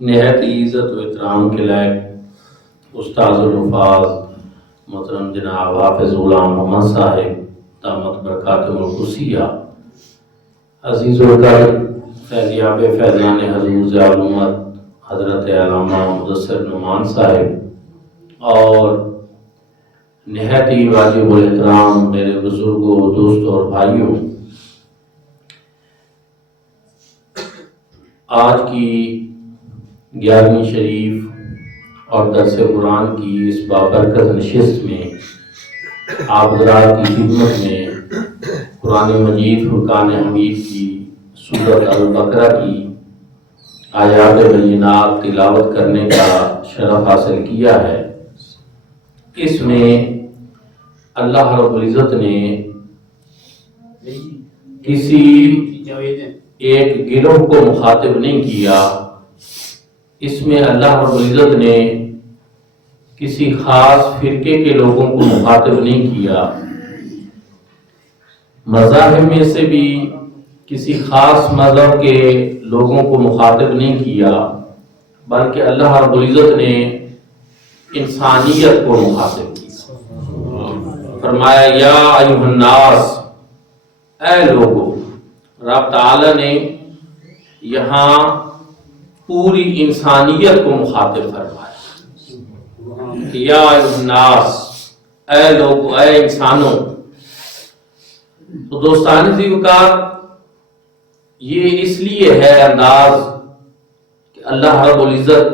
نہایت عزت و احترام کے لائق استاذ الحفاظ محترم جناب حافظ غلام محمد صاحب دامت برکاتہ القدسیہ، عزیز القدر فیضیاب فیضان حضور ضیاء الامت حضرت علامہ مدثر نعمان صاحب، اور نہایت ہی واجب الاحترام میرے بزرگوں، دوستوں اور بھائیوں، آج کی 11ویں شریف اور درس قرآن کی اس بابرکت نشست میں آپ حضرات کی خدمت میں قرآن مجید فرقان حمید کی سورۃ البقرہ کی آیات بینات تلاوت کرنے کا شرف حاصل کیا ہے۔ اس میں اللہ رب العزت نے کسی ایک گروہ کو مخاطب نہیں کیا، اس میں اللہ رب العزت نے کسی خاص فرقے کے لوگوں کو مخاطب نہیں کیا، مذاہب میں سے بھی کسی خاص مذہب کے لوگوں کو مخاطب نہیں کیا، بلکہ اللہ رب العزت نے انسانیت کو مخاطب کیا۔ فرمایا یا ایھا الناس، اے لوگو۔ رب تعالی نے یہاں پوری انسانیت کو مخاطب فرمایا کہ یا ایھا الناس، اے لوگو، اے انسانوں۔ تو دوستان عزیز کا یہ اس لیے ہے انداز کہ اللہ رب العزت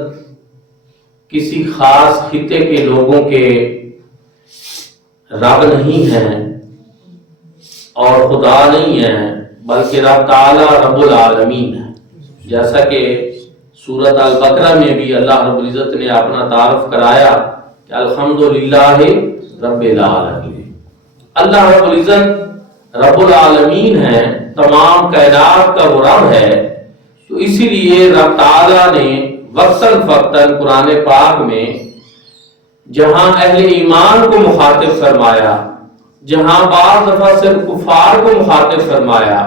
کسی خاص خطے کے لوگوں کے رب نہیں ہیں اور خدا نہیں ہیں، بلکہ رب تعالی رب العالمین ہے۔ جیسا کہ سورۃ البقرہ میں بھی اللہ رب العزت نے اپنا تعارف کرایا کہ الحمدللہ رب العالمین، اللہ رب العزت رب العالمین ہے، تمام کائنات کا وہ رب ہے۔ تو اسی لیے رب تعالی نے وقتاً فوقتاً قرآن پاک میں جہاں اہل ایمان کو مخاطب فرمایا، جہاں بعض دفعہ صرف کفار کو مخاطب فرمایا،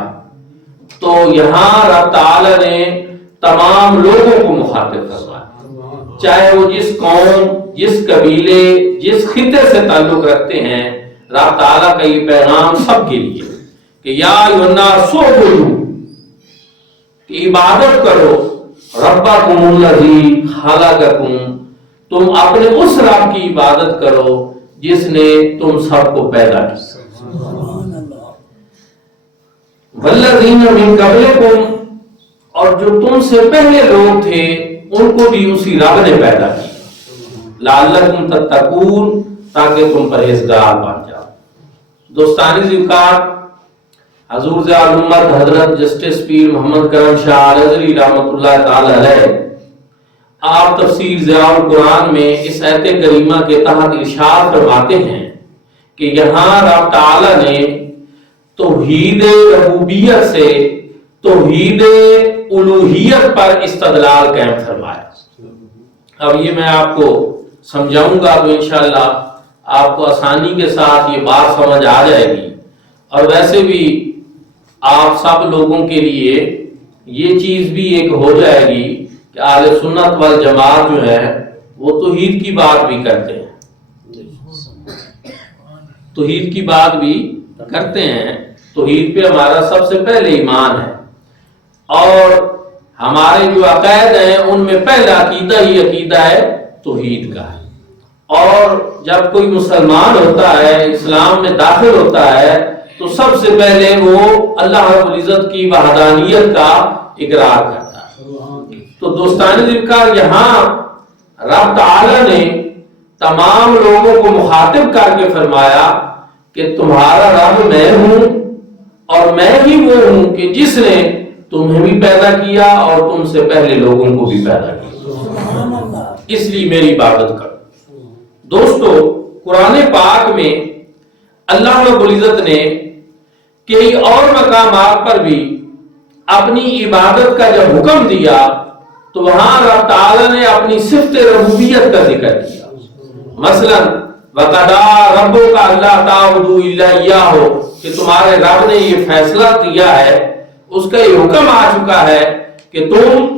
تو یہاں رب تعالی نے تمام لوگوں کو مخاطب فرمایا، چاہے وہ جس قوم، جس قبیلے، جس خطے سے تعلق رکھتے ہیں۔ رب تعالی کا یہ پیغام سب کے لیے کہ یا ایھا الناس اعبدوا، کہ عبادت کرو، ربکم الذی خلقکم، تم اپنے اس رب کی عبادت کرو جس نے تم سب کو پیدا کیا، والذین من قبلکم، اور جو تم سے پہلے لوگ تھے ان کو بھی اسی رب نے پیدا کیا، لعلکم تتقون، تاکہ تم پرہیزگار بن جاؤ۔ دوستان ذکر، حضور ضیاء الامت حضرت جسٹس پیر محمد کرم شاہ الازہری رحمۃ اللہ تعالی علیہ، آپ تفسیر ضیاء القرآن میں اس آیت کریمہ کے تحت ارشاد فرماتے ہیں کہ یہاں رب تعالی نے توحید ربوبیت سے توحید الوہیت پر استدلال قائم فرمایا۔ اب یہ میں آپ کو سمجھاؤں گا تو انشاءاللہ آپ کو آسانی کے ساتھ یہ بات سمجھ آ جائے گی، اور ویسے بھی آپ سب لوگوں کے لیے یہ چیز بھی ایک ہو جائے گی کہ اہل سنت والجماعت جو ہے وہ توحید کی بات بھی کرتے ہیں، توحید کی بات بھی کرتے ہیں، توحید پہ ہمارا سب سے پہلے ایمان ہے، اور ہمارے جو عقائد ہیں ان میں پہلا عقیدہ ہی عقیدہ ہے توحید کا ہے۔ اور جب کوئی مسلمان ہوتا ہے، اسلام میں داخل ہوتا ہے، تو سب سے پہلے وہ اللہ رب العزت کی وحدانیت کا اقرار کرتا ہے۔ تو دوستان ذکر، یہاں رب تعالی نے تمام لوگوں کو مخاطب کر کے فرمایا کہ تمہارا رب میں ہوں، اور میں ہی وہ ہوں کہ جس نے تمہیں بھی پیدا کیا اور تم سے پہلے لوگوں کو بھی پیدا کیا، اس لیے میری عبادت کرو۔ دوستو، قرآن پاک میں اللہ رب العزت نے کئی اور مقامات پر بھی اپنی عبادت کا جب حکم دیا تو وہاں رب تعالی نے اپنی صفت ربوبیت کا ذکر کیا۔ مثلا وَقَضَىٰ رَبُّكَ أَلَّا تَعْبُدُوا إِلَّا إِيَّاهُ، کہ تمہارے رب نے یہ فیصلہ کیا ہے، اس کا یہ حکم آ چکا ہے کہ تم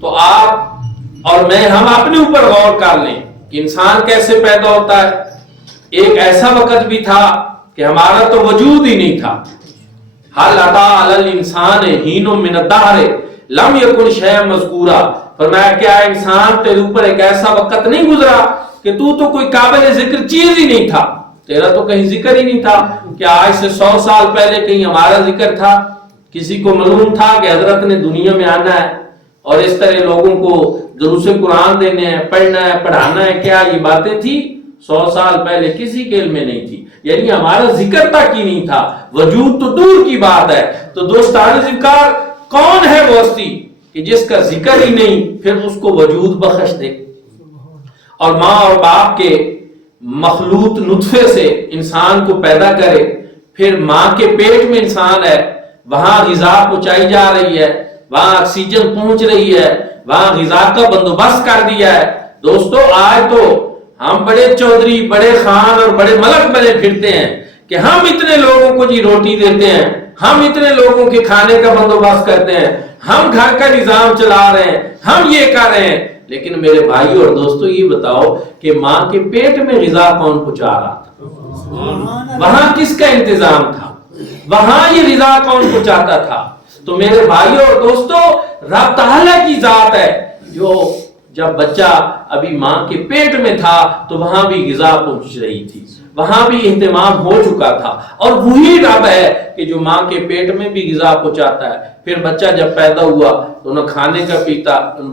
تو آپ اور میں ہم اپنے اوپر غور کر لیں کہ انسان کیسے پیدا ہوتا ہے. ایک ایسا وقت بھی تھا کہ ہمارا تو وجود ہی نہیں تھا. حل عطا علی الانسان حین من الدہر لم یکن شیئا مذکورا. فرمایا کیا انسان تیرے اوپر ایک ایسا وقت نہیں گزرا کہ تو کوئی قابل ذکر چیز ہی نہیں تھا, تیرا تو کہیں ذکر ہی نہیں تھا. کیا آج سے 100 سال پہلے کہیں ہمارا ذکر تھا؟ کسی کو معلوم تھا کہ حضرت نے دنیا میں آنا ہے اور اس طرح لوگوں کو دروس قرآن دینے ہیں, پڑھنا ہے, پڑھانا ہے؟ کیا یہ باتیں تھی 100 سال پہلے؟ کسی کے علم میں نہیں تھی. یعنی ہمارا ذکر تک ہی نہیں تھا, وجود تو دور کی بات ہے. تو دوستان ذکر کون ہے وہ ہستی کہ جس کا ذکر ہی نہیں پھر اس کو وجود بخش دے؟ اور ماں اور باپ کے مخلوط نطفے سے انسان کو پیدا کرے, پھر ماں کے پیٹ میں انسان ہے, وہاں غذا پہنچائی جا رہی ہے, وہاں آکسیجن پہنچ رہی ہے, وہاں غذا کا بندوبست کر دیا ہے. دوستو آج تو ہم بڑے چودھری, بڑے خان اور بڑے ملک بنے پھرتے ہیں کہ ہم اتنے لوگوں کو جی روٹی دیتے ہیں, ہم اتنے لوگوں کے کھانے کا بندوبست کرتے ہیں, ہم گھر کا نظام چلا رہے ہیں, ہم یہ کر رہے ہیں. لیکن میرے بھائی اور دوستو یہ بتاؤ کہ ماں کے پیٹ میں غذا کون پہنچا رہا تھا؟ وہاں کس کا انتظام تھا؟ وہاں یہ غذا کون پہنچاتا تھا؟ تو میرے بھائی اور دوستو رب تعالیٰ کی ذات ہے جو جب بچہ ابھی ماں کے پیٹ میں تھا تو وہاں بھی غذا پہنچ رہی تھی, وہاں بھی اہتمام ہو چکا تھا. اور وہی رب ہے کہ جو ماں کے پیٹ میں بھی غذا پہنچاتا ہے. پھر بچہ جب پیدا ہوا تو نہ کھانے کا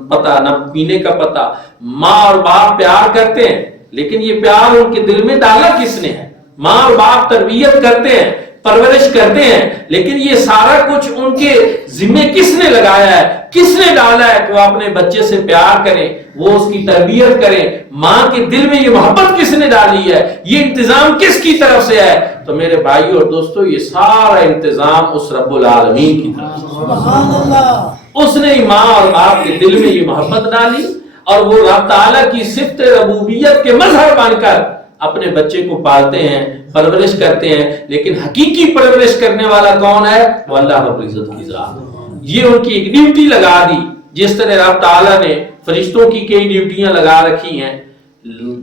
پتا نہ پینے کا پتا. ماں اور باپ پیار کرتے ہیں لیکن یہ پیار ان کے دل میں ڈالا کس نے ہے؟ ماں اور باپ تربیت کرتے ہیں, پرورش کرتے ہیں, لیکن یہ سارا کچھ ان کے ذمہ کس نے لگایا ہے, کس نے ڈالا ہے کہ وہ اپنے بچے سے پیار کریں, وہ اس کی تربیت کریں؟ ماں کے دل میں یہ محبت کس نے ڈالی ہے, یہ انتظام کس کی طرف سے ہے؟ تو میرے بھائی اور دوستو یہ سارا انتظام اس رب العالمین کی طرف سے. سبحان اللہ. اس نے ماں اور باپ کے دل میں یہ محبت ڈالی اور وہ رب تعالیٰ کی صفت ربوبیت کے مظہر بن کر اپنے بچے کو پالتے ہیں, پرورش کرتے ہیں. لیکن حقیقی پرورش کرنے والا کون ہے؟ وہ اللہ رب العزت کی ذات. یہ ان کی ایک ڈیوٹی لگا دی, جس طرح رب تعالیٰ نے فرشتوں کی کئی ڈیوٹیاں لگا رکھی ہیں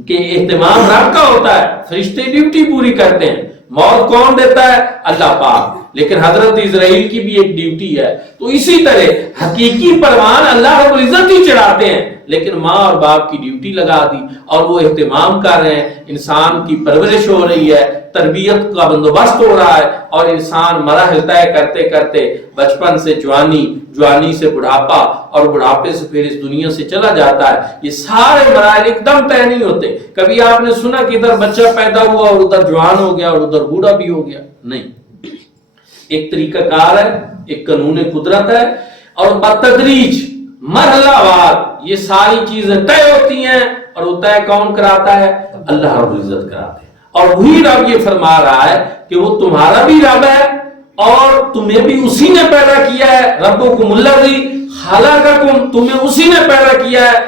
کہ اہتمام رب کا ہوتا ہے, فرشتے ڈیوٹی پوری کرتے ہیں. موت کون دیتا ہے؟ اللہ پاک. لیکن حضرت اسرائیل کی بھی ایک ڈیوٹی ہے. تو اسی طرح حقیقی پروان اللہ رب العزت ہی چڑھاتے ہیں, لیکن ماں اور باپ کی ڈیوٹی لگا دی اور وہ اہتمام کر رہے ہیں. انسان کی پرورش ہو رہی ہے, تربیت کا بندوبست ہو رہا ہے اور انسان مراحل طے کرتے کرتے بچپن سے جوانی, جوانی سے بڑھاپا اور بڑھاپے سے پھر اس دنیا سے چلا جاتا ہے. یہ سارے مراحل ایک دم طے نہیں ہوتے. کبھی آپ نے سنا کہ ادھر بچہ پیدا ہوا اور ادھر جوان ہو گیا اور ادھر بوڑھا بھی ہو گیا؟ نہیں. ایک طریقہ کار ہے, ایک قانون قدرت ہے اور بتدریج مرحلہ وار یہ ساری چیزیں طے ہوتی ہیں. اور وہ طے کون کراتا ہے؟ اللہ رب العزت کراتے ہیں. اور وہی رب یہ فرما رہا ہے کہ وہ تمہارا بھی رب ہے اور تمہیں بھی اسی نے پیدا کیا ہے. ربکم الذی خلقکم, تمہیں اسی نے پیدا کیا ہے.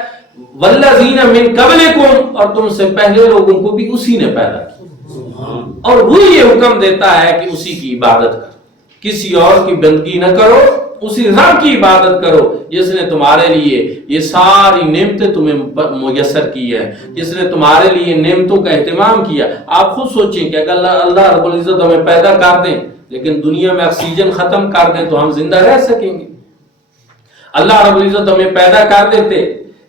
والذین من قبلکم, اور تم سے پہلے لوگوں کو بھی اسی نے پیدا کیا. اور وہ یہ حکم دیتا ہے کہ اسی کی عبادت کرو, کسی اور کی بندگی نہ کرو, اسی رب کی عبادت کرو جس نے تمہارے لیے یہ ساری نعمتیں تمہیں میسر کی ہے, جس نے تمہارے لیے نعمتوں کا اہتمام کیا. آپ خود سوچیں کہ اگر اللہ رب العزت ہمیں پیدا کر دیں لیکن دنیا میں آکسیجن ختم کر دیں تو ہم زندہ رہ سکیں گے؟ اللہ رب العزت ہمیں پیدا کر دیتے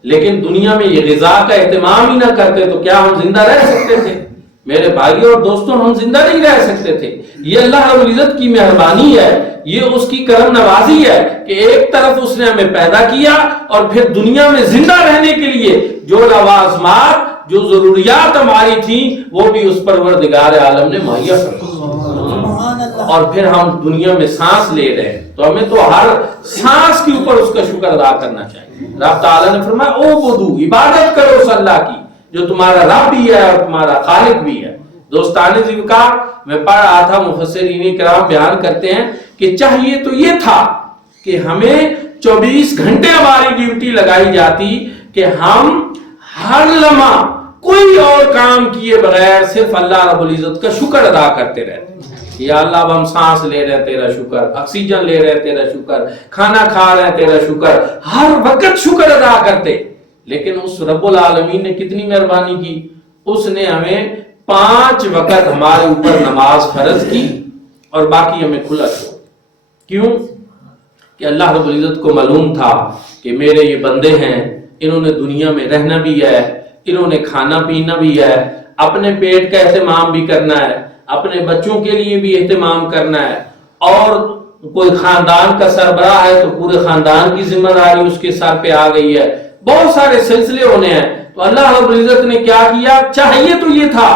لیکن دنیا میں یہ غذا کا اہتمام ہی نہ کرتے تو کیا ہم زندہ رہ سکتے تھے؟ میرے بھائی اور دوستوں ہم زندہ نہیں رہ سکتے تھے. یہ اللہ رب العزت کی مہربانی ہے, یہ اس کی کرم نوازی ہے کہ ایک طرف اس نے ہمیں پیدا کیا اور پھر دنیا میں زندہ رہنے کے لیے جو لوازمات, جو ضروریات ہماری تھیں وہ بھی اس پروردگار عالم نے مہیا کر. اور پھر ہم دنیا میں سانس لے رہے ہیں تو ہمیں تو ہر سانس کے اوپر اس کا شکر ادا کرنا چاہیے. رب تعالیٰ نے فرمایا او بدو, عبادت کرو اس اللہ کی جو تمہارا رب بھی ہے اور تمہارا خالق بھی ہے. دوستان ذکر میں پڑھ رہا تھا, مفسرین کرام بیان کرتے ہیں کہ چاہیے تو یہ تھا کہ ہمیں 24 گھنٹے ہماری ڈیوٹی لگائی جاتی کہ ہم ہر لمحہ کوئی اور کام کیے بغیر صرف اللہ رب العزت کا شکر ادا کرتے رہتے. یا اللہ اب ہم سانس لے رہے ہیں تیرا شکر، آکسیجن لے رہے ہیں تیرا شکر، کھانا کھا رہے ہیں تیرا شکر، ہر وقت شکر ادا کرتے. لیکن اس رب العالمین نے کتنی مہربانی کی، اس نے ہمیں 5 وقت ہمارے اوپر نماز فرض کی اور باقی ہمیں کھلا چھوڑ. کیوں؟ کہ اللہ رب العزت کو معلوم تھا کہ میرے یہ بندے ہیں، انہوں نے دنیا میں رہنا بھی ہے، انہوں نے کھانا پینا بھی ہے، اپنے پیٹ کا اہتمام بھی کرنا ہے، اپنے بچوں کے لیے بھی اہتمام کرنا ہے، اور کوئی خاندان کا سربراہ ہے تو پورے خاندان کی ذمہ داری اس کے سر پہ آ گئی ہے، بہت سارے سلسلے ہونے ہیں. تو اللہ رب العزت نے کیا کیا؟ چاہیے تو یہ تھا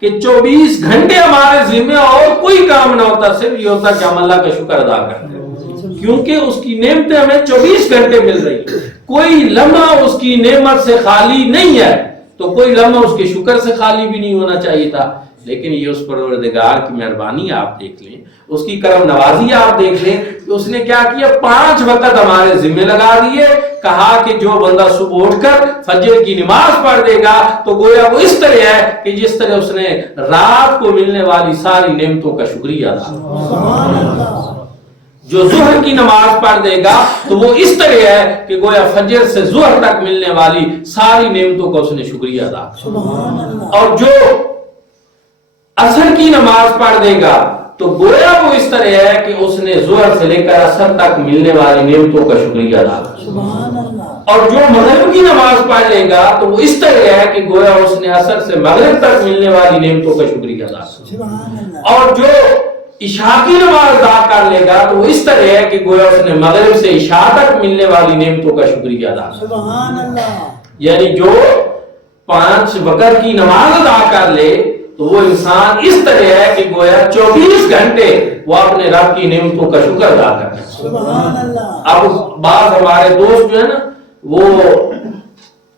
کہ 24 گھنٹے ہمارے ذمہ اور کوئی کام نہ ہوتا، صرف یہ ہوتا کہ ہم اللہ کا شکر ادا کرتے، کیونکہ اس کی نعمتیں ہمیں 24 گھنٹے مل رہی ہیں، کوئی لمحہ اس کی نعمت سے خالی نہیں ہے، تو کوئی لمحہ اس کے شکر سے خالی بھی نہیں ہونا چاہیے تھا. لیکن یہ اس پروردگار کی مہربانی آپ دیکھ لیں، اس کی کرم نوازی آپ دیکھ لیں کہ اس نے کیا کیا، 5 وقت ہمارے ذمہ لگا دیے. کہا کہ جو بندہ صبح اٹھ کر فجر کی نماز پڑھ دے گا تو گویا وہ اس طرح ہے کہ جس طرح اس نے رات کو ملنے والی ساری نعمتوں کا شکریہ ادا. جو ظہر کی نماز پڑھ دے گا تو وہ اس طرح ہے کہ گویا فجر سے ظہر تک ملنے والی ساری نعمتوں کا اس نے شکریہ ادا. اور جو عصر کی نماز پڑھ دے گا تو گویا وہ اس طرح ہے کہ اس نے ظہر سے لے کر عصر تک ملنے والی نعمتوں کا شکریہ ادا. اور جو مغرب کی نماز پڑھ لے گا تو وہ اس طرح ہے کہ گویا اس نے عصر سے مغرب تک ملنے والی نعمتوں کا شکریہ ادا. اور جو عشاء کی نماز ادا کر لے گا تو وہ اس طرح ہے کہ گویا اس نے مغرب سے عشاء تک ملنے والی نعمتوں کا شکریہ ادا. یعنی جو 5 وقت کی نماز ادا کر لے تو وہ انسان اس طرح ہے کہ گویا 24 گھنٹے وہ اپنے رب کی نعمتوں کا شکر ادا کرتا ہے. اب بعض ہمارے دوست جو ہے نا وہ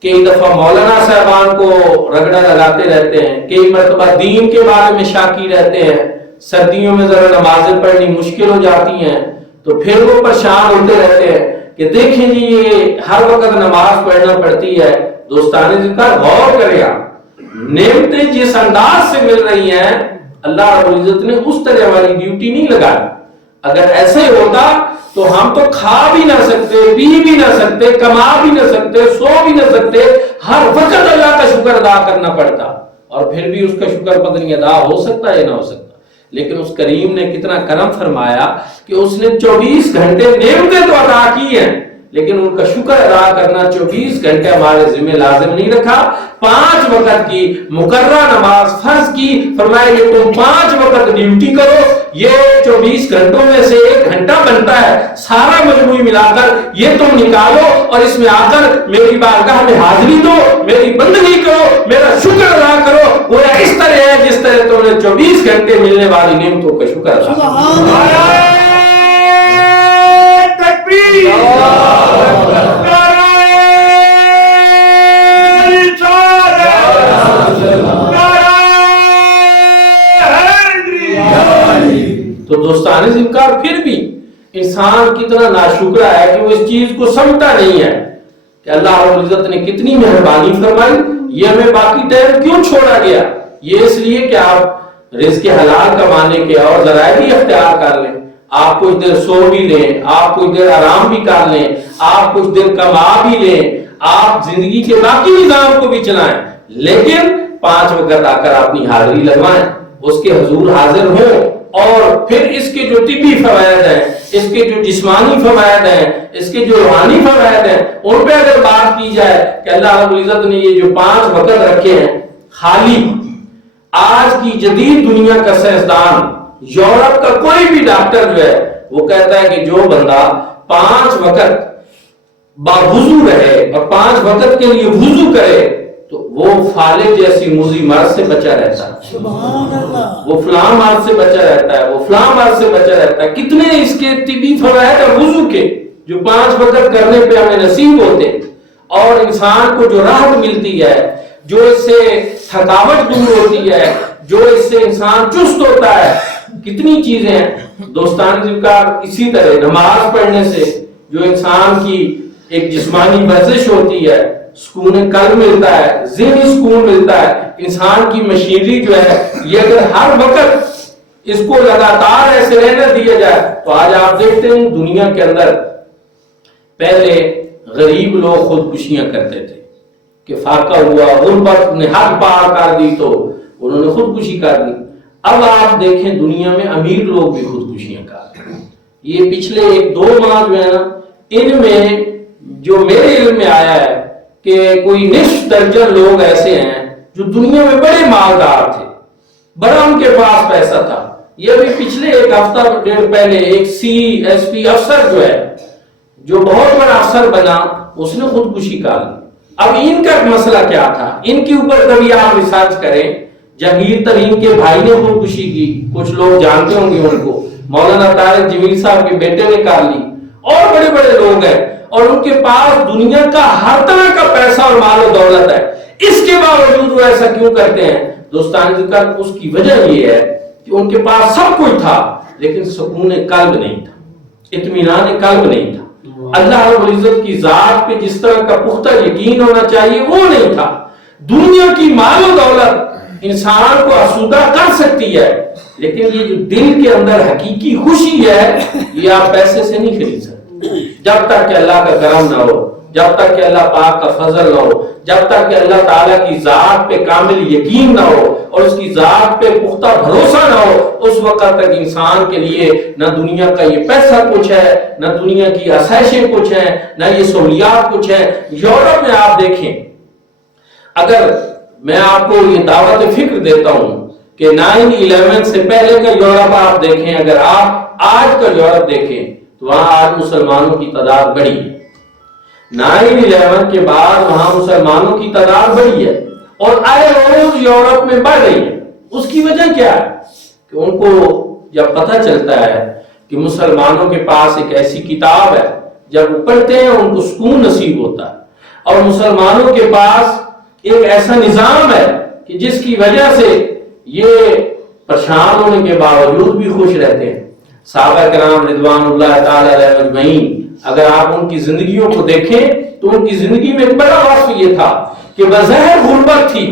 کئی دفعہ مولانا صاحبان کو رگڑا لگاتے رہتے ہیں، کئی مرتبہ دین کے بارے میں شاکی رہتے ہیں، سردیوں میں ذرا نمازیں پڑھنی مشکل ہو جاتی ہیں تو پھر وہ پریشان ہوتے رہتے ہیں کہ دیکھیں جی یہ ہر وقت نماز پڑھنا پڑتی ہے. دوستانے ذکر غور کرے آپ، نعمتیں جس انداز سے مل رہی ہیں اللہ رب العزت نے اس طرح ہماری ڈیوٹی نہیں لگائی. اگر ایسے ہی ہوتا تو ہم تو کھا بھی نہ سکتے، پی بھی نہ سکتے، کما بھی نہ سکتے، سو بھی نہ سکتے، ہر وقت اللہ کا شکر ادا کرنا پڑتا، اور پھر بھی اس کا شکر پتہ نہیں ادا ہو سکتا ہے یا نہ ہو سکتا. لیکن اس کریم نے کتنا کرم فرمایا کہ اس نے 24 گھنٹے نعمتیں تو عطا کی ہیں لیکن ان کا شکر ادا کرنا 24 گھنٹے ہمارے ذمہ لازم نہیں رکھا. 5 وقت کی مقررہ نماز فرض کی، فرمایا یہ تم 5 وقت ڈیوٹی کرو، یہ 24 گھنٹوں میں سے 1 گھنٹہ بنتا ہے، سارا مجموعی ملا کر یہ تم نکالو اور اس میں آ کر میری بارگاہ میں حاضری دو، میری بندگی کرو، میرا شکر ادا کرو. وہ اس طرح ہے جس طرح تم نے 24 گھنٹے ملنے والی نعمتوں کا شکر ادا کرو. تو دوستانے ذکر پھر بھی انسان کتنا ناشکرا ہے کہ وہ اس چیز کو سمجھتا نہیں ہے کہ اللہ رب العزت نے کتنی مہربانی فرمائی. یہ ہمیں باقی ٹائم کیوں چھوڑا گیا؟ یہ اس لیے کہ آپ رزق حلال کمانے کے اور ذرائع بھی اختیار کر لیں، آپ کچھ دیر سو بھی لیں، آپ کچھ دیر آرام بھی کر لیں، آپ کچھ دیر کما بھی لیں، آپ زندگی کے باقی نظام کو بھی چلائیں، لیکن 5 وقت آ کر اپنی حاضری لگوائیں، اس کے حضور حاضر ہوں. اور پھر اس کے جو طبی فوائد ہیں، اس کے جو جسمانی فوائد ہیں، اس کے جو روحانی فوائد ہیں، ان پہ اگر بات کی جائے کہ اللہ رب العزت نے یہ جو 5 وقت رکھے ہیں، خالی آج کی جدید دنیا کا سائنسدان، یورپ کا کوئی بھی ڈاکٹر جو ہے وہ کہتا ہے کہ جو بندہ 5 وقت باوضو رہے اور 5 وقت کے لیے وضو کرے تو وہ فالج جیسی موذی مرض سے بچا رہتا ہے، وہ فلاں مرض سے بچا رہتا ہے، وہ فلاں مرض سے بچا رہتا ہے. کتنے اس کے طبی فوائد ہیں وضو کے جو 5 وقت کرنے پہ ہمیں نصیب ہوتے، اور انسان کو جو راحت ملتی ہے، جو اس سے تھکاوٹ دور ہوتی ہے، جو اس سے انسان چست ہوتا ہے، کتنی چیزیں ہیں. دوستان ذکر اسی طرح نماز پڑھنے سے جو انسان کی ایک جسمانی ورزش ہوتی ہے، سکون قلب ملتا ہے، ذہنی سکون ملتا ہے. انسان کی مشینری جو ہے یہ اگر ہر وقت اس کو لگاتار ایسے رہنے دیا جائے تو آج آپ دیکھتے ہیں دنیا کے اندر پہلے غریب لوگ خودکشیاں کرتے تھے کہ فاقہ ہوا، غربت نے حد پار کر دی تو انہوں نے خودکشی کر دی۔ اب آپ دیکھیں دنیا میں امیر لوگ بھی خودکشیاں کر رہے ہیں۔ یہ پچھلے 1-2 ماہ جو ہے نا، ان میں جو میرے علم میں آیا ہے کہ کوئی نصف درجن لوگ ایسے ہیں جو دنیا میں بڑے مالدار تھے، بڑا ان کے پاس پیسہ تھا۔ یہ بھی پچھلے 1 ہفتہ ڈیڑھ پہلے ایک CSP افسر جو ہے، جو بہت بڑا افسر بنا، اس نے خودکشی کر لی۔ اب ان کا مسئلہ کیا تھا؟ ان کے اوپر کبھی آپ ریسرچ کریں، جہانگیر ترین کے بھائی نے خودکشی کی، کچھ لوگ جانتے ہوں گے ان کو، مولانا طارق جمیل صاحب کے بیٹے نے کر لی، اور بڑے بڑے لوگ ہیں اور ان کے پاس دنیا کا ہر طرح کا پیسہ اور مال و دولت ہے، اس کے باوجود وہ ایسا کیوں کرتے ہیں؟ دوستان ذکر، اس کی وجہ یہ ہے کہ ان کے پاس سب کچھ تھا لیکن سکون قلب نہیں تھا، اطمینان قلب نہیں تھا، اللہ رب العزت کی ذات پہ جس طرح کا پختہ یقین ہونا چاہیے وہ نہیں تھا۔ دنیا کی مال و دولت انسان کو آسودہ کر سکتی ہے لیکن یہ جو دل کے اندر حقیقی خوشی ہے یہ آپ پیسے سے نہیں خرید سکتے، جب تک کہ اللہ کا کرم نہ ہو، جب تک کہ اللہ پاک کا فضل نہ ہو، جب تک کہ اللہ تعالیٰ کی ذات پہ کامل یقین نہ ہو اور اس کی ذات پہ پختہ بھروسہ نہ ہو، اس وقت تک انسان کے لیے نہ دنیا کا یہ پیسہ کچھ ہے، نہ دنیا کی آسائشیں کچھ ہیں، نہ یہ سہولیات کچھ ہیں۔ یورپ میں آپ دیکھیں، اگر میں آپ کو یہ دعوت فکر دیتا ہوں کہ 9/11 سے پہلے کا یورپ آپ دیکھیں، اگر آپ آج کا یورپ دیکھیں تو وہاں آج مسلمانوں کی تعداد بڑھی ہے۔ 9/11 کے بعد وہاں مسلمانوں کی تعداد بڑھی ہے اور آئے روز یورپ میں بڑھ رہی ہے۔ اس کی وجہ کیا ہے کہ ان کو جب پتہ چلتا ہے کہ مسلمانوں کے پاس ایک ایسی کتاب ہے، جب وہ پڑھتے ہیں ان کو سکون نصیب ہوتا ہے، اور مسلمانوں کے پاس ایک ایسا نظام ہے کہ جس کی وجہ سے یہ پریشان ہونے کے باوجود بھی خوش رہتے ہیں۔ صحابہ کرام رضوان اللہ تعالی علیہ اجمعین، اگر آپ ان کی زندگیوں کو دیکھیں تو ان کی زندگی میں ایک بڑا وصف یہ تھا کہ بظاہر غربت تھی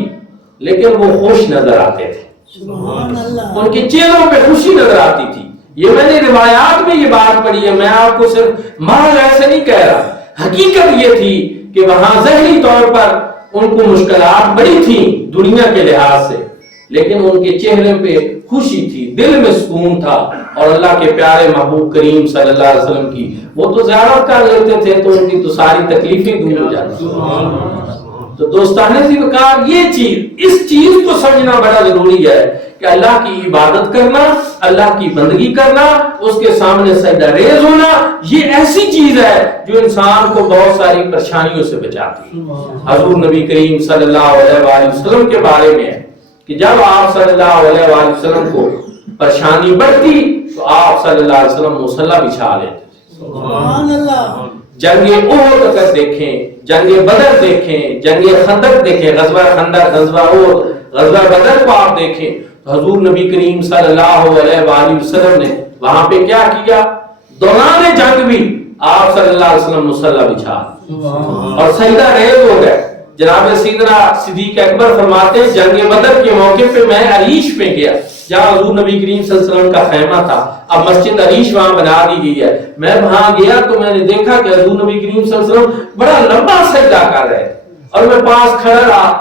لیکن وہ خوش نظر آتے تھے، ان کے چہروں پہ خوشی نظر آتی تھی۔ یہ میں نے روایات میں یہ بات پڑھی ہے، میں آپ کو صرف محض ایسے نہیں کہہ رہا، حقیقت یہ تھی کہ وہاں ظاہری طور پر ان کو مشکلات بڑی تھیں دنیا کے لحاظ سے، لیکن ان کے چہرے پہ خوشی تھی، دل میں سکون تھا، اور اللہ کے پیارے محبوب کریم صلی اللہ علیہ وسلم کی وہ تو زیارت کر لیتے تھے تو ان کی تو ساری تکلیفیں دور ہو جاتی۔ تو دوستان وقار، یہ چیز، اس چیز کو سمجھنا بڑا ضروری ہے کہ اللہ کی عبادت کرنا، اللہ کی بندگی کرنا، اس کے سامنے سجدہ ریز ہونا، یہ ایسی چیز ہے جو انسان کو بہت ساری پریشانیوں سے بچاتی ہے۔ حضور نبی کریم صلی اللہ علیہ وآلہ وسلم کے بارے میں ہے کہ جب آپ صلی اللہ علیہ وآلہ وسلم کو پریشانی بڑھتی تو آپ صلی اللہ علیہ وسلم مصلی بچھا لیتے تھے۔ سبحان اللہ۔ جنگ احد اگر دیکھیں، جنگ بدر دیکھیں، جنگ خندق دیکھیں، غزوہ خندق، غزوہ احد، غزوہ بدر کو آپ دیکھیں تو حضور نبی کریم صلی اللہ علیہ وآلہ وسلم نے وہاں پہ کیا کیا؟ دوران جنگ بھی آپ صلی اللہ علیہ وسلم مصلی بچھا اور سجدہ ریز ہو گئے۔ جناب سیدنا صدیق اکبر فرماتے ہیں جنگ بدر کے موقع پہ میں عریش پہ گیا جہاں حضور نبی کریم صلی اللہ علیہ وسلم کا خیمہ تھا، اب مسجد عریش وہاں بنا دی گئی ہے۔ میں وہاں گیا تو میں نے دیکھا کہ حضور نبی کریم صلی اللہ علیہ وسلم بڑا لمبا سجدہ کر رہے اور میں پاس کھڑا رہا،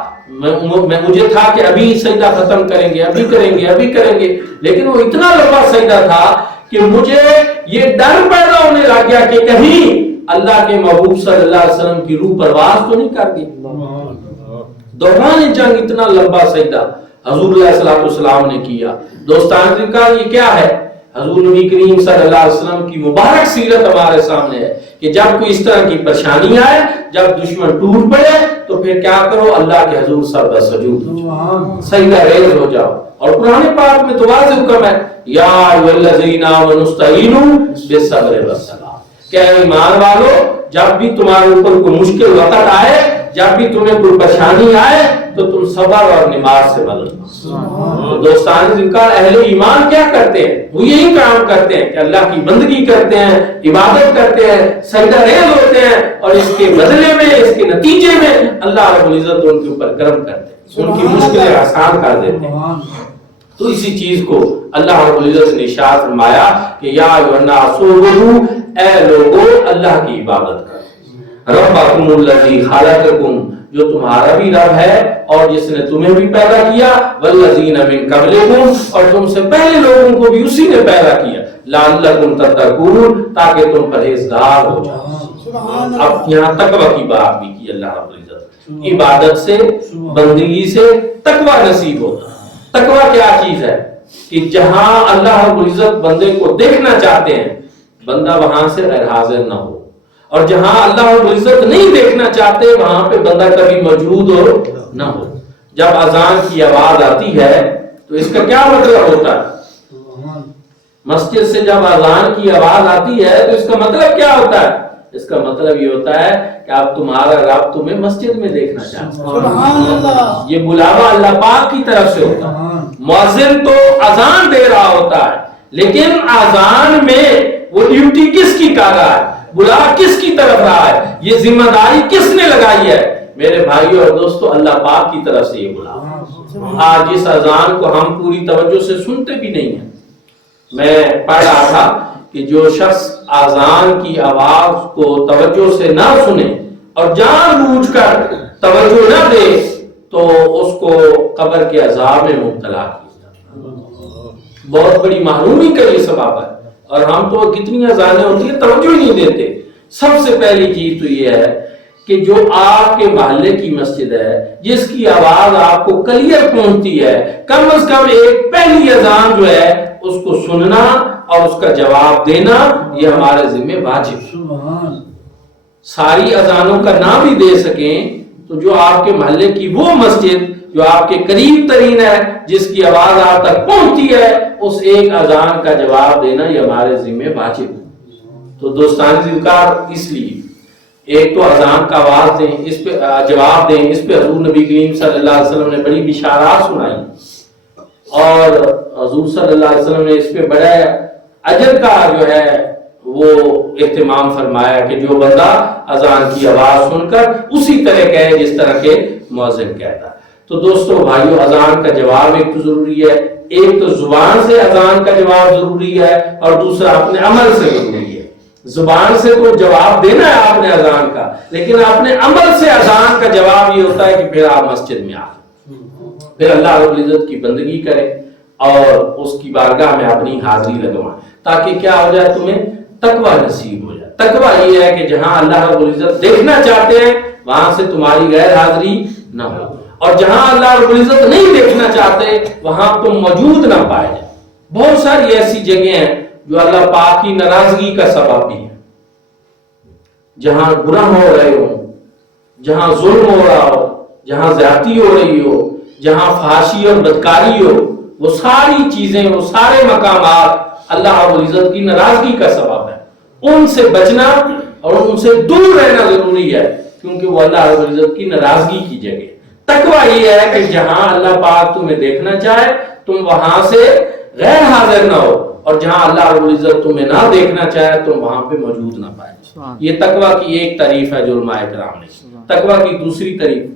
مجھے تھا کہ ابھی سجدہ ختم کریں گے، ابھی کریں گے، ابھی کریں گے، لیکن وہ اتنا لمبا سجدہ تھا کہ مجھے یہ ڈر پیدا ہونے لگ گیا کہ کہیں اللہ کے محبوب صلی اللہ علیہ وسلم کی روح پرواز تو نہیں کر دی۔ دوران جنگ اتنا لمبا سجدہ حضور علیہ السلام نے کیا۔ دوستان کا یہ کیا ہے؟ حضور نبی کریم صلی اللہ علیہ وسلم کی مبارک سیرت ہمارے سامنے ہے کہ جب کوئی اس طرح کی پریشانی آئے، جب دشمن ٹوٹ پڑے تو پھر کیا کرو؟ اللہ کے حضور سجدہ سجود ہو جاؤ، سجدہ ریز ہو جاؤ۔ اور قرآن پاک میں تو واضح حکم ہے، یا ایھا الذین آمنوا استعینوا بالصبر والصلاۃ، کہ ایمان والو جب بھی تمہارے اوپر کوئی مشکل وقت آئے، جب بھی تمہیں کوئی پریشانی آئے تو تم صبر اور نماز سے مدد کرو۔ دوستان ذکر، اہل ایمان کیا کرتے ہیں؟ وہ یہی کام کرتے ہیں کہ اللہ کی بندگی کرتے ہیں، عبادت کرتے ہیں، سجدہ ریز ہوتے ہیں، اور اس کے بدلے میں، اس کے نتیجے میں اللہ رب العزت ان کے اوپر کرم کرتے ہیں، ان کی مشکلیں آسان کر دیتے ہیں۔ تو اسی چیز کو اللہ رب العزت نے ارشاد فرمایا کہ یا ایھا الناس اعبدوا، اے لوگو اللہ کی عبادت کرو، ربکم الذی خلقکم، جو تمہارا بھی رب ہے اور جس نے تمہیں بھی پیدا کیا، والذین من قبلکم، اور تم سے پہلے لوگوں کو بھی اسی نے پیدا کیا، لعلکم تتقون، تاکہ تم پرہیزگار ہو جاؤ۔ اب یہاں تقوی کی بات بھی کی اللہ رب العزت، عبادت سے، بندگی سے تقوی نصیب ہوتا ہے۔ تقوی کیا چیز ہے کہ جہاں اللہ رب العزت بندے کو دیکھنا چاہتے ہیں بندہ وہاں سے غیر حاضر نہ ہو، اور جہاں اللہ رب العزت نہیں دیکھنا چاہتے وہاں پہ بندہ کبھی موجود ہو نہ ہو۔ جب اذان کی آواز آتی ہے تو اس کا کیا مطلب ہوتا ہے؟ مسجد سے جب اذان کی آواز آتی ہے تو اس کا مطلب کیا ہوتا ہے؟ اس کا مطلب یہ ہوتا ہے کہ اب تمہارا رب تمہیں مسجد میں دیکھنا چاہتا ہے۔ یہ بلاوا اللہ پاک کی طرف سے ہوتا ہے۔ مؤذن تو اذان دے رہا ہوتا ہے، لیکن اذان میں وہ ڈیوٹی کس کی کر رہا ہے، بلاوا کس کی طرف رہا ہے، یہ ذمہ داری کس نے لگائی ہے؟ میرے بھائیوں اور دوستو، اللہ پاک کی طرف سے یہ بلاوا۔ آج اس اذان کو ہم پوری توجہ سے سنتے بھی نہیں ہیں۔ میں پڑھ رہا تھا کہ جو شخص اذان کی آواز کو توجہ سے نہ سنے اور جان بوجھ کر توجہ نہ دے تو اس کو قبر کے عذاب میں مبتلا کیا جاتا ہے۔ بہت بڑی محرومی کا یہ سبب ہے، اور ہم تو کتنی اذانیں ہوتی ہیں توجہ ہی نہیں دیتے۔ سب سے پہلی چیز تو یہ ہے کہ جو آپ کے محلے کی مسجد ہے، جس کی آواز آپ کو کلیئر پہنچتی ہے، کم از کم ایک پہلی اذان جو ہے اس کو سننا اور اس کا جواب دینا، یہ ہمارے ذمہ واجب ہے۔ ساری اذانوں کا نام بھی دے سکیں تو جو آپ کے محلے کی وہ مسجد جو آپ کے قریب ترین ہے، جس کی آواز آپ تک پہنچتی ہے، اس ایک اذان کا جواب دینا یہ ہمارے ذمہ واجب ہے۔ تو دوستان ذکر اس لیے ایک تو اذان کا آواز دیں، اس پہ جواب دیں، اس پہ حضور نبی کریم صلی اللہ علیہ وسلم نے بڑی بشارات سنائی، اور حضور صلی اللہ علیہ وسلم نے اس پہ بڑا اجر کا جو ہے وہ اہتمام فرمایا کہ جو بندہ اذان کی آواز سن کر اسی طرح کہے جس طرح کے مؤذن کہتا ہے۔ تو دوستو بھائیو، اذان کا جواب ایک تو ضروری ہے، ایک تو زبان سے اذان کا جواب ضروری ہے، اور دوسرا اپنے عمل سے ضروری ہے۔ زبان سے تو جواب دینا ہے آپ نے اذان کا، لیکن اپنے عمل سے اذان کا جواب یہ ہوتا ہے کہ پھر آپ مسجد میں آئیں، پھر اللہ رب العزت کی بندگی کریں اور اس کی بارگاہ میں اپنی حاضری لگوائیں، تاکہ کیا ہو جائے، تمہیں تقوی نصیب ہو جائے۔ تقوی یہ ہے کہ جہاں اللہ رب العزت دیکھنا چاہتے ہیں وہاں سے تمہاری غیر حاضری نہ ہو، اور جہاں اللہ رب العزت نہیں دیکھنا چاہتے وہاں تم موجود نہ پائے جائے۔ بہت ساری ایسی جگہیں ہیں جو اللہ پاک کی ناراضگی کا سبب بھی ہے، جہاں گناہ ہو رہے ہو، جہاں ظلم ہو رہا ہو، جہاں زیادتی ہو رہی ہو، جہاں فحاشی اور بدکاری ہو، وہ ساری چیزیں، وہ سارے مقامات اللہ رب العزت کی ناراضگی کا سبب ہے۔ ان سے بچنا اور ان سے دور رہنا ضروری ہے، کیونکہ وہ اللہ رب العزت کی ناراضگی کی جگہ۔ تقوی یہ ہے کہ جہاں اللہ پاک تمہیں دیکھنا چاہے تم وہاں سے غیر حاضر نہ ہو، اور جہاں اللہ رب العزت تمہیں نہ دیکھنا چاہے تم وہاں پہ موجود نہ پائے۔ یہ تقوی کی ایک تعریف ہے جو علماء کرام نے۔ تقوی کی دوسری تعریف،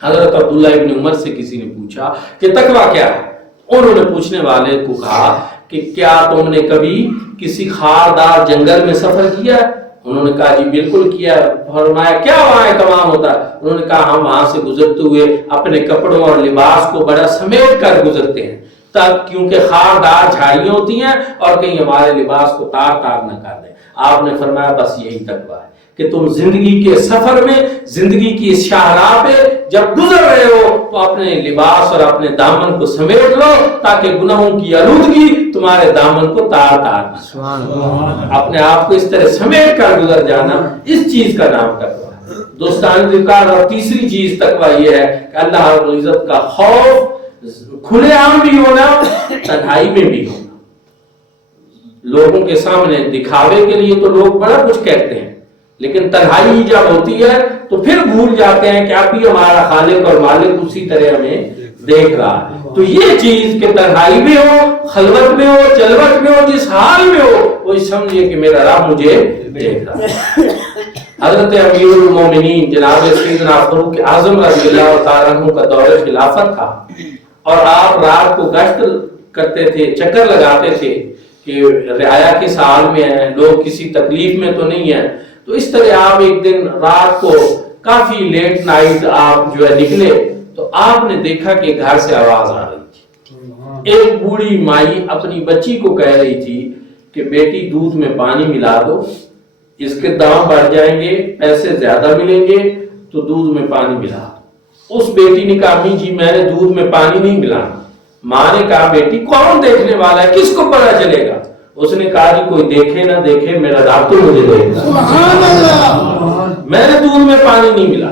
حضرت عبداللہ ابن عمر سے کسی نے پوچھا کہ تقوی کیا ہے؟ انہوں نے پوچھنے والے کو کہا کہ کیا تم نے کبھی کسی خاردار جنگل میں سفر کیا؟ انہوں نے کہا جی بالکل کیا۔ فرمایا کیا وہاں تمام ہوتا ہے؟ انہوں نے کہا ہم وہاں سے گزرتے ہوئے اپنے کپڑوں اور لباس کو بڑا سمیٹ کر گزرتے ہیں، تب کیونکہ خاردار جھاڑیاں ہوتی ہیں اور کہیں ہمارے لباس کو تار تار نہ کر دیں۔ آپ نے فرمایا بس یہی تقوی ہے کہ تم زندگی کے سفر میں، زندگی کی اس شاہراہ پہ جب گزر رہے ہو تو اپنے لباس اور اپنے دامن کو سمیٹ لو، تاکہ گناہوں کی آلودگی تمہارے دامن کو تار تار نہ۔ اپنے آپ کو اس طرح سمیٹ کر گزر جانا، اس چیز کا نام تقوی ہے۔ دوستان ذکر، اور تیسری چیز تقوی یہ ہے کہ اللہ رب العزت کا خوف کھلے عام بھی ہونا، تنہائی میں بھی ہونا۔ لوگوں کے سامنے دکھاوے کے لیے تو لوگ بڑا کچھ کہتے ہیں، لیکن تنہائی جب ہوتی ہے تو پھر بھول جاتے ہیں کہ اب بھی ہمارا خالق اور مالک اسی طرح ہمیں دیکھ رہا ہے۔ تو یہ چیز کہ تنہائی میں ہو، خلوت میں ہو، جلوت میں ہو، جس حال میں ہو، وہ سمجھے کہ میرا رب مجھے دیکھ رہا ہے۔ حضرت امیر المومنین جناب سیدنا فاروق اعظم رضی اللہ تعالیٰ عنہ کا دور خلافت تھا، اور آپ رات کو گشت کرتے تھے، چکر لگاتے تھے کہ رعایا کس حال میں ہیں، لوگ کسی تکلیف میں تو نہیں ہیں. تو اس طرح آپ ایک دن رات کو کافی لیٹ نائٹ آپ جو ہے نکلے تو آپ نے دیکھا کہ گھر سے آواز آ رہی تھی. ایک بوڑھی مائی اپنی بچی کو کہہ رہی تھی کہ بیٹی دودھ میں پانی ملا دو، اس کے دام بڑھ جائیں گے، پیسے زیادہ ملیں گے تو دودھ میں پانی ملا. اس بیٹی نے کہا امی جی میں نے دودھ میں پانی نہیں ملانا. ماں نے کہا بیٹی کون دیکھنے والا ہے، کس کو پتا چلے گا؟ اس نے کہا جی کوئی دیکھے نہ دیکھے میرا رب تو مجھے دے گا. سبحان اللہ، میں نے دودھ میں پانی نہیں ملا.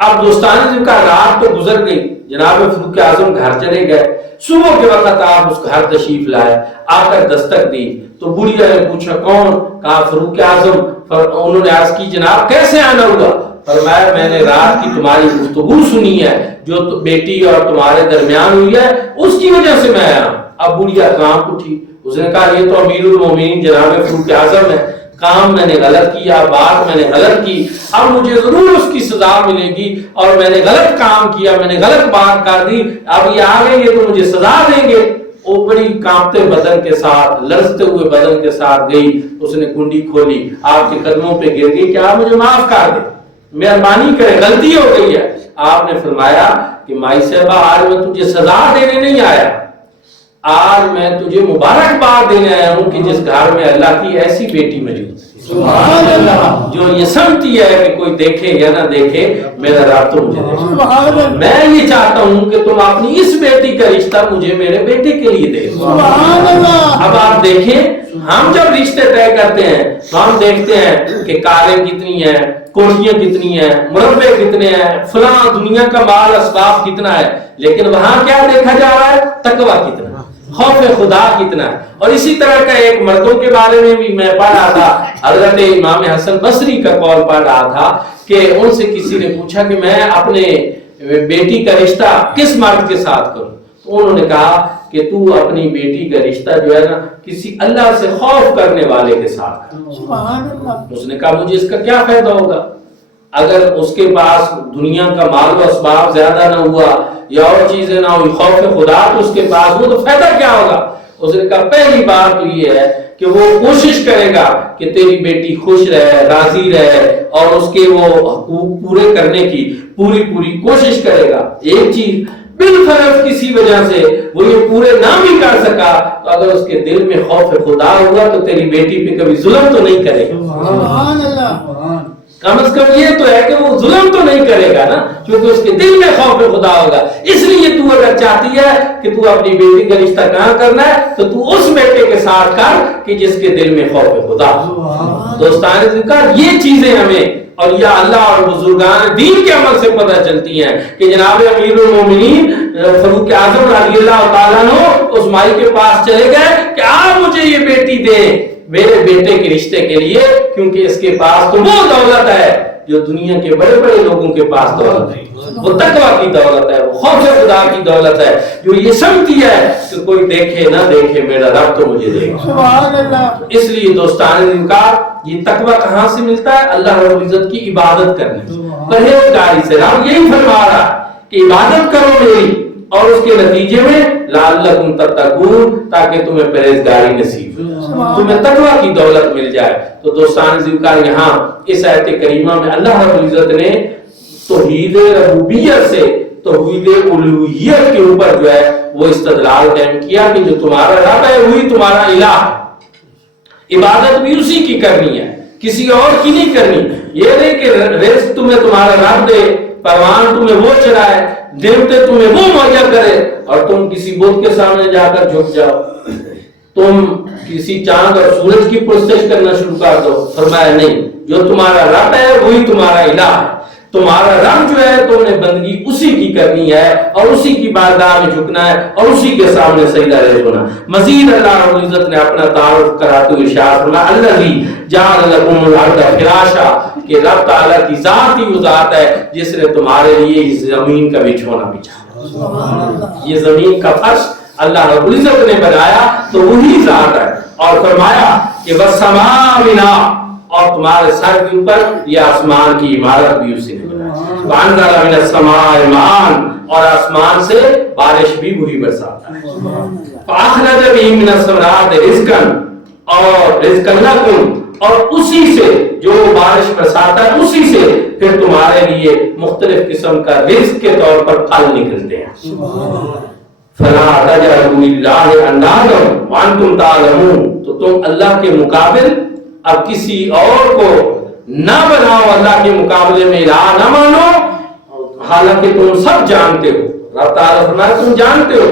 اب دوستان جن کا رات تو گزر گئی، جناب فاروق اعظم گھر چلے گئے. صبح کے وقت آپ اس گھر تشریف لائے، آ کر دستک دی تو بڑھیا نے پوچھا کون؟ کہا فاروق اعظم. انہوں نے عرض کی جناب کیسے آنا ہوا؟ فرمایا میں نے رات کی تمہاری گفتگو سنی ہے جو بیٹی اور تمہارے درمیان ہوئی ہے، اس کی وجہ سے میں آیا. اب بڑھیا کام اٹھی، اس نے کہا یہ تو امیر المومنین جناب فاروق اعظم ہے، کام میں نے غلط کیا، بات میں نے غلط کی، اب مجھے ضرور اس کی سزا ملے گی، اور میں نے غلط کام کیا، میں نے غلط بات کر دی، اب یہ آ گئے تو مجھے سزا دیں گے. وہ بڑی کانپتے بدن کے ساتھ، لرزتے ہوئے بدن کے ساتھ گئی. اس نے کنڈی کھولی، آپ کے قدموں پہ گر گئی کہ آپ مجھے معاف کر دیں، مہربانی کرے، غلطی ہو گئی ہے. آپ نے فرمایا کہ مائی صاحبہ آج میں تجھے سزا دینے نہیں آیا، آج میں تجھے مبارکباد دینے آیا ہوں کہ جس گھر میں اللہ کی ایسی بیٹی موجود ہے سبحان اللہ، جو یہ سمجھتی ہے کہ کوئی دیکھے یا نہ دیکھے میرا رب تو مجھے دیکھے. سبحان اللہ، میں یہ چاہتا ہوں کہ تم اپنی اس بیٹی کا رشتہ مجھے میرے بیٹے کے لیے دے. سبحان اللہ. اب آپ دیکھیں ہم جب رشتے طے کرتے ہیں تو ہم دیکھتے ہیں کہ کاریں کتنی ہیں، کوٹیاں کتنی ہیں، مربع کتنے ہیں، فلاں دنیا کا مال اسباب کتنا ہے، لیکن وہاں کیا دیکھا جا رہا ہے؟ تقویٰ کتنا، خوف خدا کتنا ہے. اور اسی طرح کا ایک مردوں کے بارے میں بھی میں پڑھ رہا تھا، حضرت امام حسن بصری کا قول پڑھ رہا تھا کہ ان سے کسی نے پوچھا کہ میں اپنے بیٹی کا رشتہ کس مرد کے ساتھ کروں؟ تو انہوں نے کہا کہ تو اپنی بیٹی کا رشتہ جو ہے نا کسی اللہ سے خوف کرنے والے کے ساتھ کر. سبحان اللہ. اس نے کہا مجھے اس کا کیا فائدہ ہوگا اگر اس کے پاس دنیا کا مال و اسباب زیادہ نہ ہوا یا اور چیزیں نہ ہوئی، خوف خدا تو اس کے پاس ہو تو فائدہ کیا ہوگا؟ اس نے کہا پہلی بات تو یہ ہے کہ وہ کوشش کرے گا کہ تیری بیٹی خوش رہے، راضی رہے، اور اس کے وہ حقوق پورے کرنے کی پوری کوشش کرے گا. ایک چیز بالفرض کسی وجہ سے وہ یہ پورے نہ بھی کر سکا تو اگر اس کے دل میں خوف خدا ہوا تو تیری بیٹی پہ کبھی ظلم تو نہیں کرے گا. سبحان اللہ. کم از کم یہ تو ہے کہ وہ ظلم تو نہیں کرے گا نا، کیونکہ اس کے دل میں خوف خدا ہوگا. اس لیے تو اگر چاہتی ہے کہ تو اپنی بیٹی کا رشتہ کہاں کرنا ہے تو تو اس بیٹے کے ساتھ کر کہ جس کے دل میں خوف خدا ہو. دوستان ذکر یہ چیزیں ہمیں اور یا اللہ اور بزرگان دین کے عمل سے پتہ چلتی ہیں کہ جناب امیر المومنین فاروق اعظم رضی اللہ تعالیٰ عنہ اس مائی کے پاس چلے گئے کہ آپ مجھے یہ بیٹی دیں میرے بیٹے کے رشتے کے لیے، کیونکہ اس کے پاس تو وہ دولت ہے جو دنیا کے بڑے بڑے لوگوں کے پاس دولت ہے، وہ تقویٰ کی دولت ہے، وہ خوف خدا کی دولت ہے، جو یہ سمجھتی ہے کہ کوئی دیکھے نہ دیکھے میرا رب تو مجھے دے گا. سبحان اللہ. اس لیے دوستان انکار یہ تقویٰ کہاں سے ملتا ہے؟ اللہ رب العزت کی عبادت کرنے سے، پرہیزگاری سے. رب یہی فرما رہا کہ عبادت کرو میری اور اس کے نتیجے میں لعلکم تتقون، تاکہ تمہیں پرہیزگاری نصیب ہو، تمہیں تقویٰ کی دولت مل جائے. تو دوستان ذکر یہاں اس آیت کریمہ میں اللہ رب العزت نے توحید ربوبیت سے توحید الوہیت کے اوپر جو ہے وہ استدلال قائم کیا کہ جو تمہارا رب ہے وہی تمہارا الہ ہے، عبادت بھی اسی کی کرنی ہے، کسی اور کی نہیں کرنی. یہ نہیں کہ رزق تمہیں تمہارا رب دے، پروان تمہیں وہ چڑھائے، دیوتے تمہیں وہ مہیا کرے اور تم کسی بت کے سامنے جا کر جھک جاؤ، تم کسی چاند اور سورج کی پرستش کرنا شروع کر دو. فرمایا نہیں، جو تمہارا رب ہے وہی تمہارا الہ ہے. تمہارا رب جو ہے تم نے بندگی اسی کی کرنی ہے اور اسی کی بارگاہ میں جھکنا ہے اور اسی کے سامنے سجدہ ریز ہونا. مزید اللہ رب العزت نے اپنا تعارف کراتے ہوئے ارشاد فرمایا الذی جعل لکم الارض فراشا، کہ رب تعالیٰ کی ذات ہی وہ ذات ہے جس نے تمہارے لیے اس زمین کا بچھونا بچھایا. یہ زمین کا فرش اللہ رب العزت نے بنایا تو وہی ذات ہے. اور فرمایا کہ والسماء بنا، اور تمہارے سر کے اوپر یہ آسمان کی عمارت بھی اسی نے بنائی. وَأَنزَلَ مِنَ السَّمَاءِ مَاءً اور آسمان سے بارش بھی وہی برساتا ہے. فَأَخْرَجَ بِهِ مِنَ الثَّمَرَاتِ رِزْقًا اور رِزْقًا لَكُمْ اور اسی سے جو بارش برساتا ہے اسی سے پھر تمہارے لیے مختلف قسم کا رزق کے طور پر پھل نکلتے ہیں. فَلَا تَجْعَلُوا لِلَّهِ أَندَادًا وَأَنْتُمْ تَعْلَمُونَ تو تم اللہ کے مقابل اب کسی اور کو نہ بناؤ، اللہ کے مقابلے میں الہ نہ مانو، حالانکہ تم سب جانتے ہو. رب تعالیٰ فرمایا تم جانتے ہو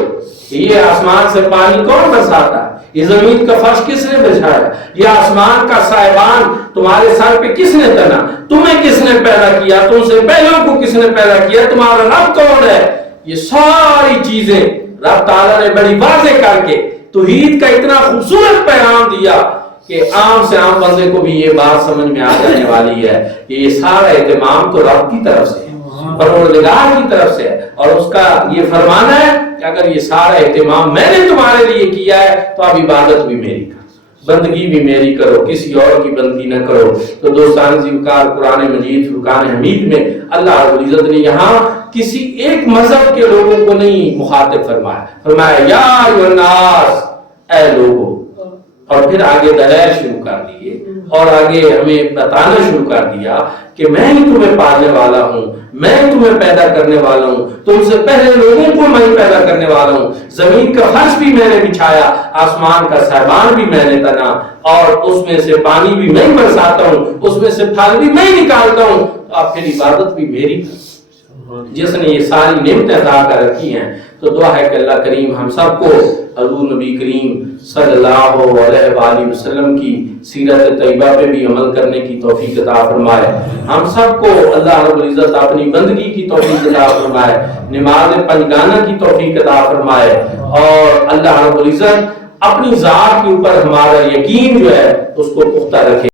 کہ یہ آسمان سے پانی کون برساتا ہے، یہ زمین کا فرش کس نے بچھایا، یہ آسمان کا سائبان تمہارے سر پہ کس نے تنا، تمہیں کس نے پیدا کیا، تم سے پہلوں کو کس نے پیدا کیا، تمہارا رب کون ہے. یہ ساری چیزیں رب تعالیٰ نے بڑی واضح کر کے توحید کا اتنا خوبصورت پیغام دیا کہ عام سے عام بندے کو بھی یہ بات سمجھ میں آ جانے والی ہے کہ یہ سارا اہتمام تو رب کی طرف سے ہے، پروردگار کی طرف سے ہے، اور اس کا یہ فرمانا ہے کہ اگر یہ سارا اہتمام میں نے تمہارے لیے کیا ہے تو اب عبادت بھی میری کرو، بندگی بھی میری کرو، کسی اور کی بندگی نہ کرو. تو دوستان زیوکار قرآن مجید فرقان حمید میں اللہ رب العزت نے یہاں کسی ایک مذہب کے لوگوں کو نہیں مخاطب فرمایا، فرمایا یا ایھا الناس، اے لوگوں، اور پھر آگے دلائل شروع کر دیے اور آگے ہمیں بتانا شروع کر دیا کہ میں ہی تمہیں پالنے والا ہوں، میں ہی تمہیں پیدا کرنے والا ہوں، تم سے پہلے لوگوں کو میں ہی پیدا کرنے والا ہوں، زمین کا فرش بھی میں نے بچھایا، آسمان کا سائبان بھی میں نے تنا، اور اس میں سے پانی بھی میں ہی برساتا ہوں، اس میں سے پھل بھی میں ہی نکالتا ہوں. تو اب پھر عبادت بھی میری جس نے یہ ساری نعمتیں عطا کر رکھی ہیں. تو دعا ہے کہ اللہ کریم ہم سب کو حضور نبی کریم صلی اللہ علیہ وآلہ وسلم کی سیرت طیبہ پہ بھی عمل کرنے کی توفیق عطا فرمائے. ہم سب کو اللہ رب العزت اپنی بندگی کی توفیق عطا فرمائے، نماز پنجگانہ کی توفیق عطا فرمائے، اور اللہ رب العزت اپنی ذات کے اوپر ہمارا یقین جو ہے اس کو پختہ رکھے.